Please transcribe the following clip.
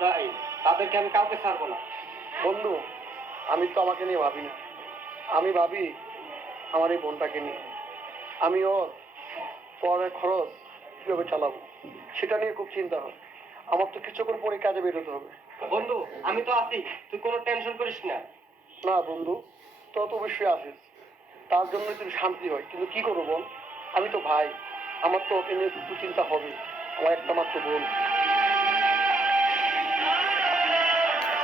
চাই, তাদেরকে আমি কাউকে ছাড়বো না। বন্ধু, আমি তো আমাকে নিয়ে ভাবি না, আমি ভাবি আমার এই বোনটাকে নিয়ে। আমি ওর পরের খরচ কিভাবে চালাবো সেটা নিয়ে খুব চিন্তা হয়। আমার তো কিছুক্ষণ পরে কাজে বেরোতে হবে। বন্ধু, আমি তো আছি, তুই কোনো টেনশন করিস না। না বন্ধু, তোরা তো অবশ্যই আসিস, তার জন্য একটু শান্তি হয়, কিন্তু কি করবো বল, আমি তো ভাই, আমার তো ওকে নিয়ে একটু চিন্তা হবে, আমার একটা মাত্র বোন।